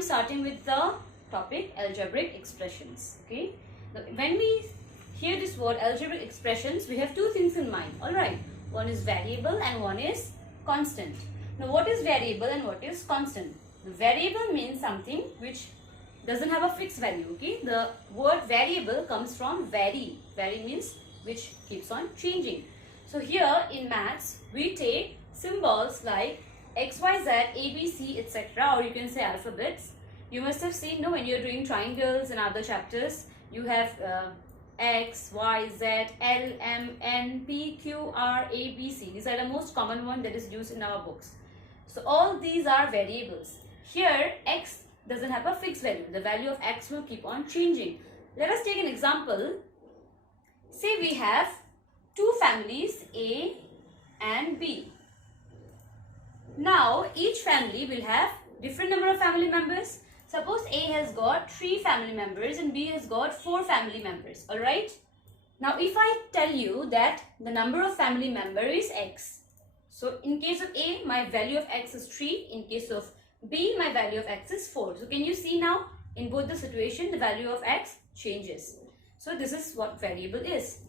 I'm starting with the topic algebraic expressions. Okay, when we hear this word algebraic expressions, we have two things in mind. Alright, one is variable and one is constant. Now what is variable and what is constant? The variable means something which doesn't have a fixed value. Okay, the word variable comes from vary. Vary means which keeps on changing. So here in maths we take symbols like X, Y, Z, A, B, C, etc., or you can say alphabets. You must have seen, no, when you're doing triangles and other chapters, you have X, Y, Z, L, M, N, P, Q, R, A, B, C. These are the most common one that is used in our books. So all these are variables. Here X doesn't have a fixed value. The value of X will keep on changing. Let us take an example. Say we have two families A and B. Now each family will have different number of family members. Suppose A has got 3 family members and B has got 4 family members. Alright. Now if I tell you that the number of family member is X. So in case of A, my value of X is 3. In case of B, my value of X is 4. So can you see now, in both the situation, the value of X changes. So this is what variable is.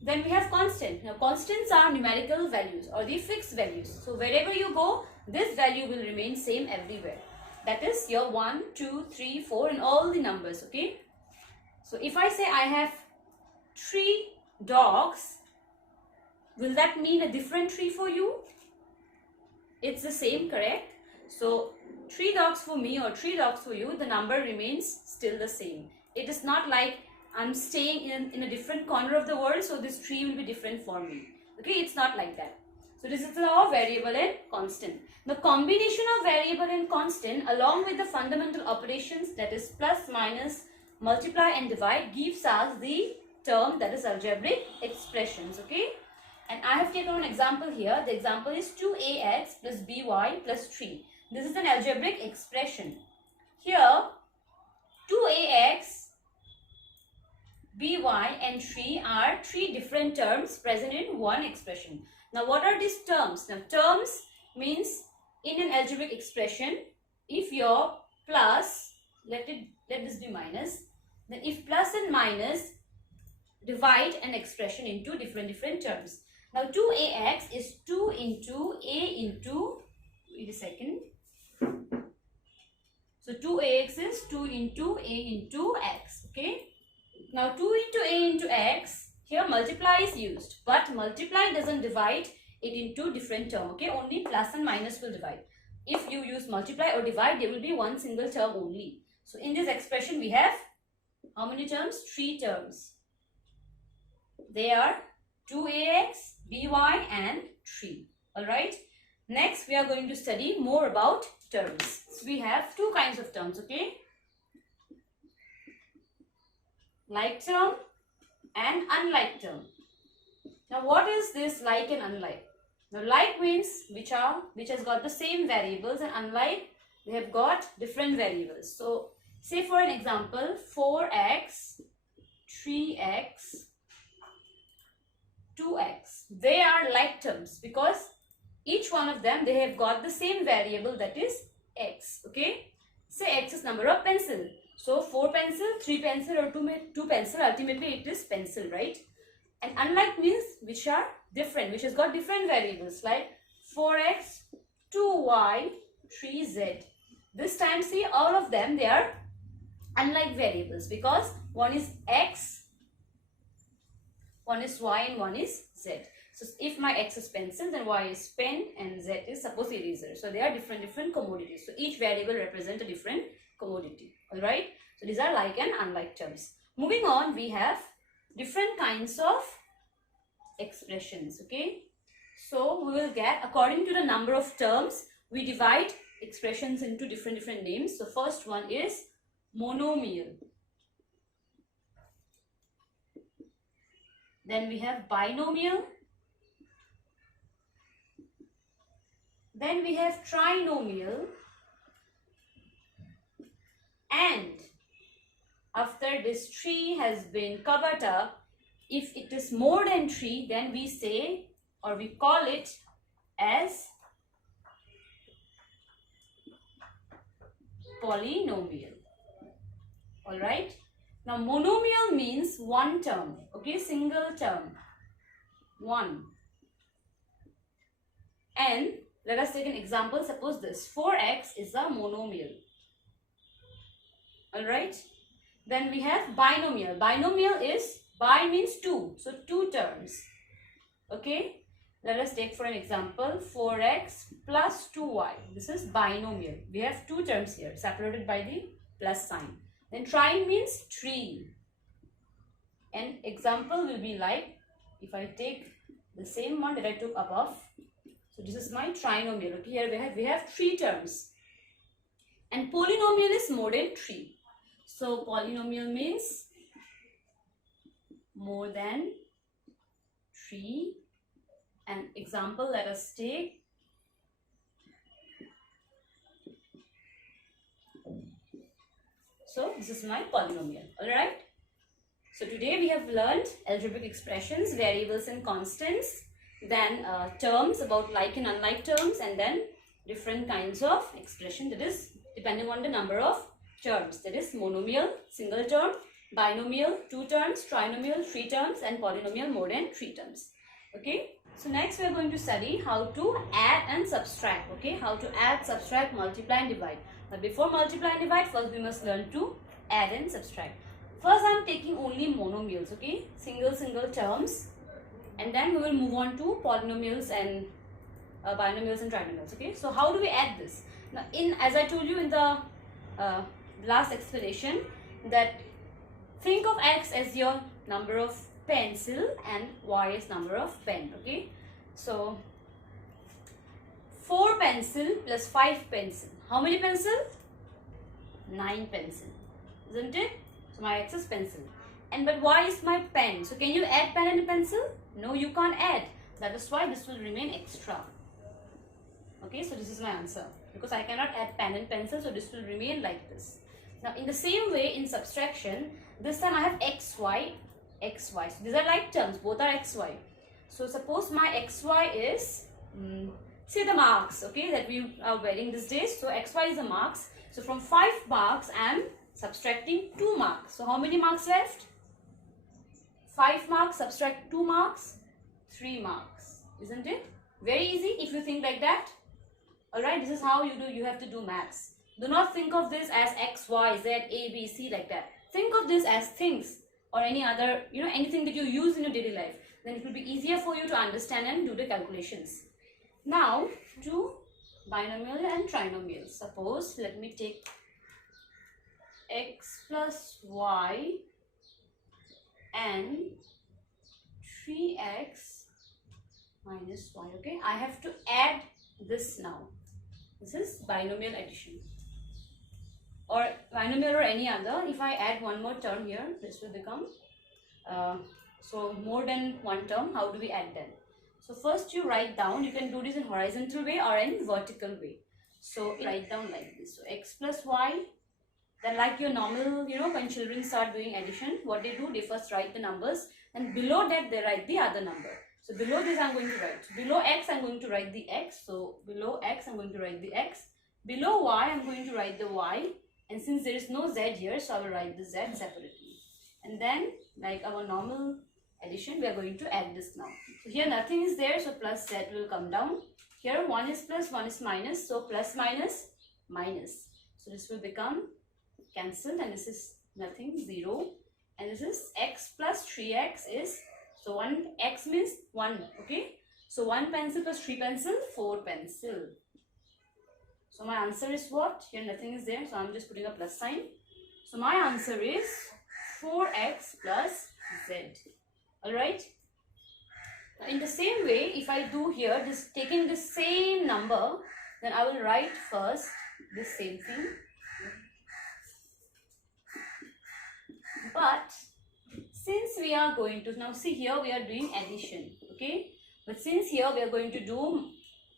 Then we have constant. Now constants are numerical values or the fixed values. So wherever you go, this value will remain same everywhere. That is your 1, 2, 3, 4 and all the numbers. Okay. So if I say I have 3 dogs, will that mean a different tree for you? It's the same, correct? So 3 dogs for me or 3 dogs for you, the number remains still the same. It is not like I'm staying in a different corner of the world, so this tree will be different for me. Okay, it's not like that. So this is our variable and constant. The combination of variable and constant along with the fundamental operations, that is plus, minus, multiply and divide, gives us the term that is algebraic expressions. Okay, and I have taken an example here. The example is 2ax plus by plus 3. This is an algebraic expression. Here 2ax, by and 3 are 3 different terms present in one expression. Now what are these terms? Now terms means in an algebraic expression, if your plus, let this be minus, then if plus and minus divide an expression into different terms. Now 2ax is 2 into a into, wait a second. So 2ax is 2 into a into x. Okay. Now 2 into a into x, here multiply is used, but multiply doesn't divide it into different term. Okay, only plus and minus will divide. If you use multiply or divide, there will be one single term only. So in this expression we have how many terms? 3 terms. They are 2ax, by and 3. Alright. Next we are going to study more about terms. So we have 2 kinds of terms. Okay. Like term and unlike term. Now what is this like and unlike? Now like means which has got the same variables, and unlike, they have got different variables. So say for an example 4x, 3x, 2x. They are like terms because each one of them, they have got the same variable, that is x. Okay. Say x is number of pencil. So 4 pencil, 3 pencil or 2 pencil, ultimately it is pencil, right? And unlike means which are different, which has got different variables like 4x, 2y, 3z. This time see all of them, they are unlike variables because one is x, one is y and one is z. So if my x is pencil, then y is pen and z is suppose eraser. So they are different commodities. So each variable represents a different commodity. Alright. So these are like and unlike terms. Moving on, we have different kinds of expressions. Okay. So we will get, according to the number of terms, we divide expressions into different names. So first one is monomial. Then we have binomial. Then we have trinomial. And after this 3 has been covered up, if it is more than 3, then we say, or we call it as polynomial. Alright. Now monomial means one term. Okay, single term. One. And let us take an example. Suppose this 4x is a monomial. Alright. Then we have binomial. Binomial is, bi means two. So two terms. Okay. Let us take for an example 4x plus 2y. This is binomial. We have two terms here separated by the plus sign. Then tri means tree. An example will be like, if I take the same one that I took above. So this is my trinomial. Okay, here we have three terms. And polynomial is more than 3. So polynomial means more than 3. An example let us take. So this is my polynomial. Alright. So today we have learned algebraic expressions, variables and constants, then terms about like and unlike terms, and then different kinds of expression, that is depending on the number of terms, that is monomial, single term, binomial, two terms, trinomial, three terms, and polynomial, more than 3 terms. Okay. So next we are going to study how to add and subtract. Okay, how to add, subtract, multiply and divide. But before multiply and divide, first we must learn to add and subtract. First I am taking only monomials, okay, single terms, and then we will move on to polynomials and binomials and trinomials. Okay, so how do we add this? Now, as I told you in the last explanation, that think of x as your number of pencil and y is number of pen. Okay, so 4 pencil plus 5 pencil. How many pencil? 9 pencil, isn't it? So my x is pencil, and but y is my pen. So can you add pen and pencil? No, you can't add. That is why this will remain extra. Okay, so this is my answer, because I cannot add pen and pencil, so this will remain like this. Now in the same way in subtraction, this time I have xy, xy. So these are like terms, both are xy. So suppose my xy is say the marks, okay, that we are wearing these days. So xy is the marks. So from 5 marks I am subtracting 2 marks. So how many marks left? 5 marks, subtract 2 marks, 3 marks, isn't it? Very easy if you think like that. Alright, this is how you have to do maths. Do not think of this as x, y, z, a, b, c like that. Think of this as things or any other, anything that you use in your daily life. Then it will be easier for you to understand and do the calculations. Now to binomial and trinomial. Suppose, let me take x plus y and 3x minus y. Okay, I have to add this now. This is binomial addition, or binomial or any other. If I add one more term here, this will become so more than one term. How do we add them? So first you write down. You can do this in horizontal way or in vertical way. So write down like this. So x plus y. Then like your normal, when children start doing addition, what they do, they first write the numbers, and below that they write the other number. So below this I'm going to write. So below x I'm going to write the x. So below x I'm going to write the x. Below y I'm going to write the y. And since there is no z here, so I will write the z separately. And then like our normal addition, we are going to add this now. So here nothing is there, so plus z will come down. Here 1 is plus, 1 is minus, so plus minus minus. So this will become cancelled, and this is nothing, 0. And this is x plus 3x is, so 1 x means 1, okay. So 1 pencil plus 3 pencil, 4 pencil. So my answer is what? Here nothing is there, so I'm just putting a plus sign. So my answer is 4x plus z. Alright. In the same way, if I do here, just taking the same number, then I will write first the same thing. But since we are going to, now see here we are doing addition, okay. But since here we are going to do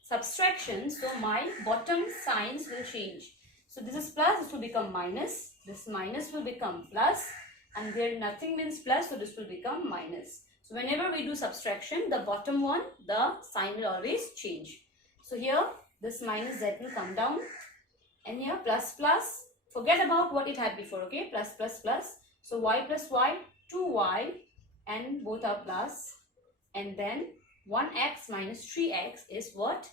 subtraction, so my bottom signs will change. So this is plus, this will become minus, this minus will become plus, and there nothing means plus, so this will become minus. So whenever we do subtraction, the bottom one, the sign will always change. So here this minus z will come down, and here plus plus, Forget about what it had before, okay? Plus, plus, plus. So y plus y, 2y, and both are plus. And then 1x minus 3x is what?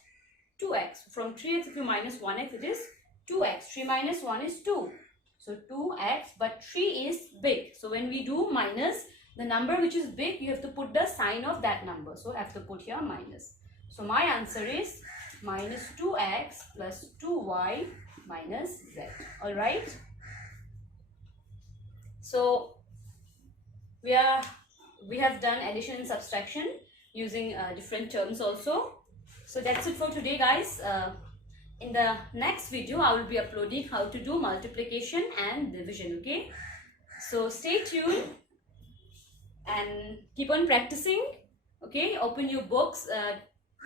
2x. From 3x, if you minus 1x, it is 2x. 3 minus 1 is 2. So 2x, but 3 is big. So when we do minus, the number which is big, you have to put the sign of that number. So I have to put here minus. So my answer is minus 2x plus 2y minus z. Alright. So we have done addition and subtraction using different terms also. So that's it for today, guys. In the next video, I will be uploading how to do multiplication and division, okay? So stay tuned and keep on practicing, okay? Open your books.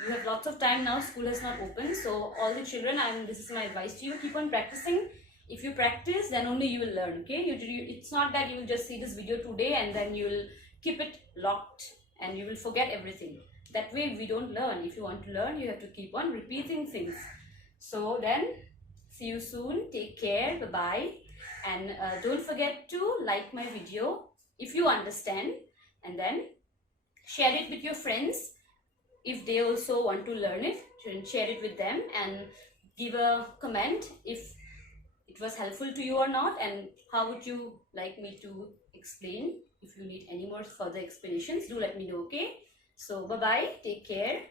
You have lots of time now. School has not opened. So all the children, this is my advice to you, keep on practicing. If you practice, then only you will learn, okay? It's not that you will just see this video today and then you will keep it locked and you will forget everything. That way we don't learn. If you want to learn, you have to keep on repeating things. So then, see you soon. Take care. Bye-bye. And don't forget to like my video if you understand. And then share it with your friends if they also want to learn it. Share it with them and give a comment if it was helpful to you or not. And how would you like me to explain? If you need any more further explanations, do let me know, okay? So bye-bye. Take care.